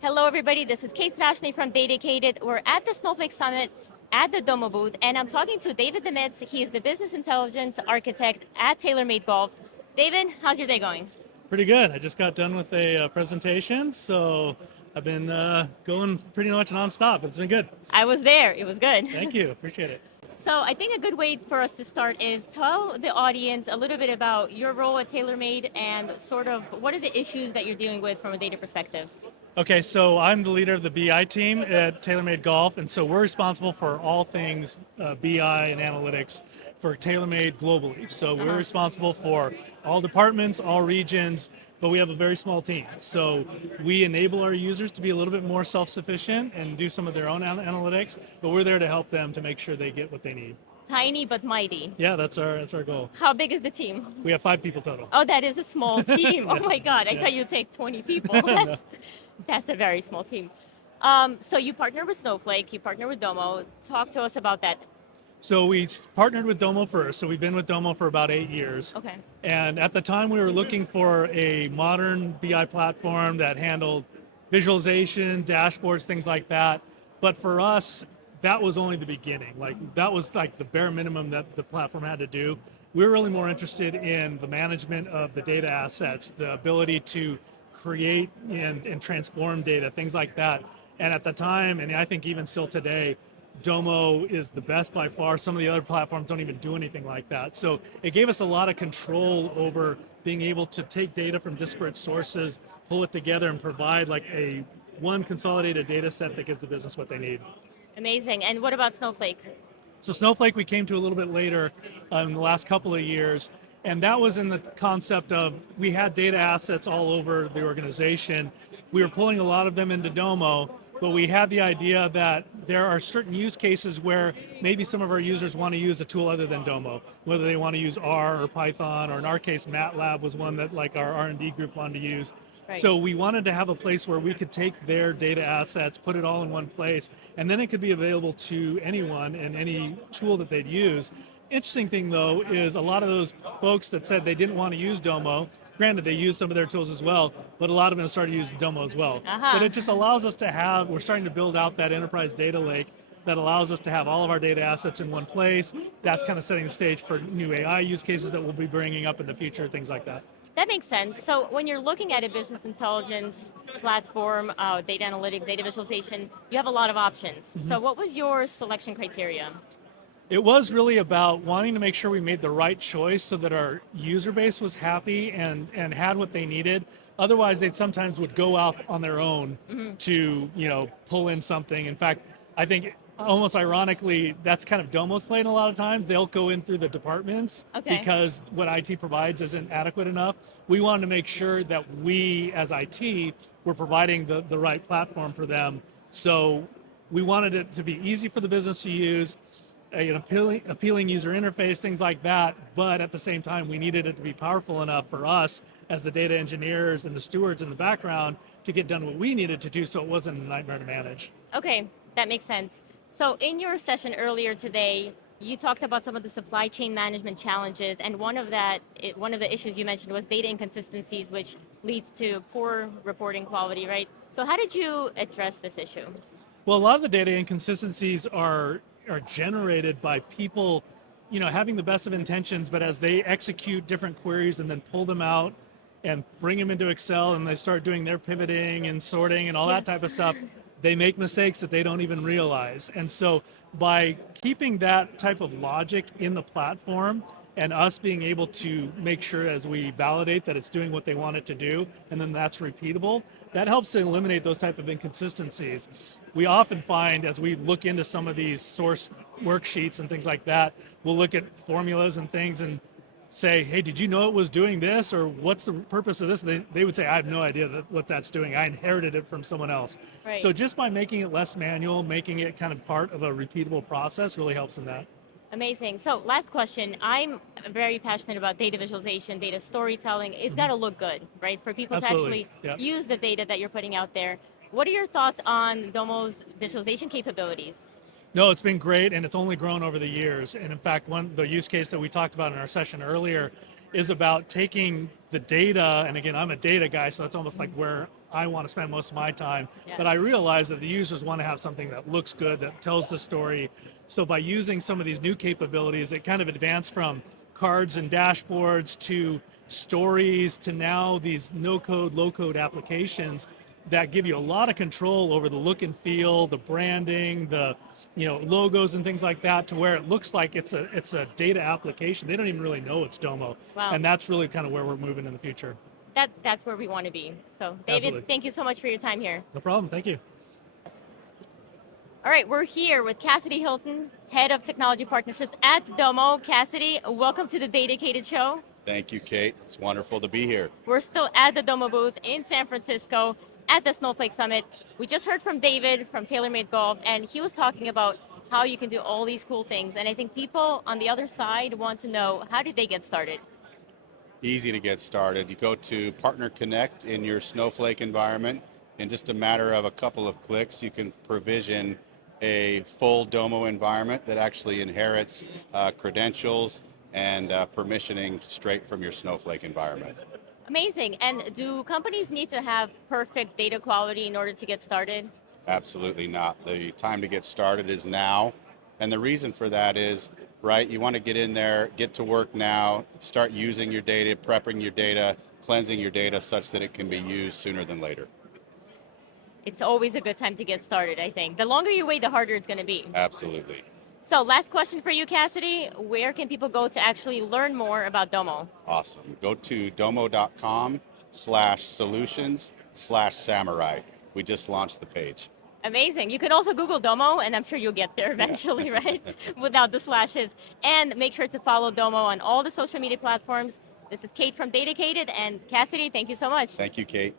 Hello, everybody. This is Cassidy from DATAcated. We're at the Snowflake Summit at the DOMO booth, and I'm talking to David Damitz. He is the business intelligence architect at TaylorMade Golf. David, how's your day going? Pretty good. I just got done with a presentation, so I've been going pretty much nonstop. It's been good. I was there. It was good. Thank you. Appreciate it. So I think a good way for us to start is tell the audience a little bit about your role at TaylorMade and sort of what are the issues that you're dealing with from a data perspective. Okay, so I'm the leader of the BI team at TaylorMade Golf, and so we're responsible for all things BI and analytics for TaylorMade globally. So we're responsible for all departments, all regions, but we have a very small team. So we enable our users to be a little bit more self-sufficient and do some of their own analytics, but we're there to help them to make sure they get what they need. Tiny but mighty. Yeah, that's our goal. How big is the team? We have 5 people total. Oh, that is a small team. Oh my God, I Yeah. thought you'd take 20 people. That's a very small team. So you partner with Snowflake, you partner with Domo. Talk to us about that. So we partnered with Domo first. So we've been with Domo for about 8 years. Okay. And at the time we were looking for a modern BI platform that handled visualization, dashboards, things like that. But for us, that was only the beginning. Like that was like the bare minimum that the platform had to do. We were really more interested in the management of the data assets, the ability to create and transform data, things like that. And at the time, and I think even still today, Domo is the best by far. Some of the other platforms don't even do anything like that. So it gave us a lot of control over being able to take data from disparate sources, pull it together, and provide like a one consolidated data set that gives the business what they need. Amazing. And what about Snowflake? So Snowflake we came to a little bit later in the last couple of years, and that was in the concept of we had data assets all over the organization. We were pulling a lot of them into Domo, but we had the idea that there are certain use cases where maybe some of our users want to use a tool other than Domo, whether they want to use R or Python, or in our case, MATLAB was one that like our R&D group wanted to use. Right. So we wanted to have a place where we could take their data assets, put it all in one place, and then it could be available to anyone and any tool that they'd use. Interesting thing though is a lot of those folks that said they didn't want to use Domo, granted they used some of their tools as well, but a lot of them started using Domo as well. But it just allows us to have, we're starting to build out that enterprise data lake that allows us to have all of our data assets in one place. That's kind of setting the stage for new AI use cases that we'll be bringing up in the future, things like that. That makes sense. So when you're looking at a business intelligence platform, data analytics, data visualization, you have a lot of options. So what was your selection criteria? It was really about wanting to make sure we made the right choice so that our user base was happy and had what they needed. Otherwise, they sometimes would go out on their own to pull in something. In fact, I think almost ironically, that's kind of Domo's play in a lot of times. They'll go in through the departments because what IT provides isn't adequate enough. We wanted to make sure that we, as IT, were providing the right platform for them. So we wanted it to be easy for the business to use, an appealing user interface, things like that, but at the same time, we needed it to be powerful enough for us as the data engineers and the stewards in the background to get done what we needed to do so it wasn't a nightmare to manage. Okay, that makes sense. So in your session earlier today, you talked about some of the supply chain management challenges, and one of the issues you mentioned was data inconsistencies, which leads to poor reporting quality, right? So how did you address this issue? Well, a lot of the data inconsistencies are generated by people, having the best of intentions, but as they execute different queries and then pull them out and bring them into Excel and they start doing their pivoting and sorting and all that type of stuff, they make mistakes that they don't even realize. And so by keeping that type of logic in the platform and us being able to make sure as we validate that it's doing what they want it to do, and then that's repeatable, that helps to eliminate those type of inconsistencies. We often find as we look into some of these source worksheets and things like that, we'll look at formulas and things and say, hey, did you know it was doing this, or what's the purpose of this? They would say, I have no idea what that's doing. I inherited it from someone else. Right. So just by making it less manual, making it kind of part of a repeatable process really helps in that. Amazing. So last question. I'm very passionate about data visualization, data storytelling. It's got to look good, right? For people Absolutely. to actually use the data that you're putting out there. What are your thoughts on Domo's visualization capabilities? No, it's been great, and it's only grown over the years. And in fact, the use case that we talked about in our session earlier is about taking the data, and again, I'm a data guy, so that's almost like where I want to spend most of my time. Yeah. But I realize that the users want to have something that looks good, that tells the story. So by using some of these new capabilities, it kind of advanced from cards and dashboards to stories to now these no-code, low-code applications that give you a lot of control over the look and feel, the branding, the logos and things like that, to where it looks like it's a data application. They don't even really know it's Domo. Wow. And that's really kind of where we're moving in the future. That's where we want to be. So David, Absolutely. thank you so much for your time here. No problem, thank you. All right, we're here with Cassidy Hilton, Head of Technology Partnerships at Domo. Cassidy, welcome to the DATAcated show. Thank you, Kate. It's wonderful to be here. We're still at the Domo booth in San Francisco at the Snowflake Summit. We just heard from David from TaylorMade Golf, and he was talking about how you can do all these cool things. And I think people on the other side want to know, how did they get started? Easy to get started. You go to Partner Connect in your Snowflake environment. In just a matter of a couple of clicks, you can provision a full Domo environment that actually inherits credentials and permissioning straight from your Snowflake environment. Amazing. And do companies need to have perfect data quality in order to get started? Absolutely not. The time to get started is now. And the reason for that is, right, you want to get in there, get to work now, start using your data, prepping your data, cleansing your data such that it can be used sooner than later. It's always a good time to get started, I think. The longer you wait, the harder it's going to be. Absolutely. So last question for you, Cassidy. Where can people go to actually learn more about Domo? Awesome. Go to domo.com/solutions/samurai. We just launched the page. Amazing. You can also Google Domo, and I'm sure you'll get there eventually, right? Without the slashes. And make sure to follow Domo on all the social media platforms. This is Kate from DataCated, and Cassidy, thank you so much. Thank you, Kate.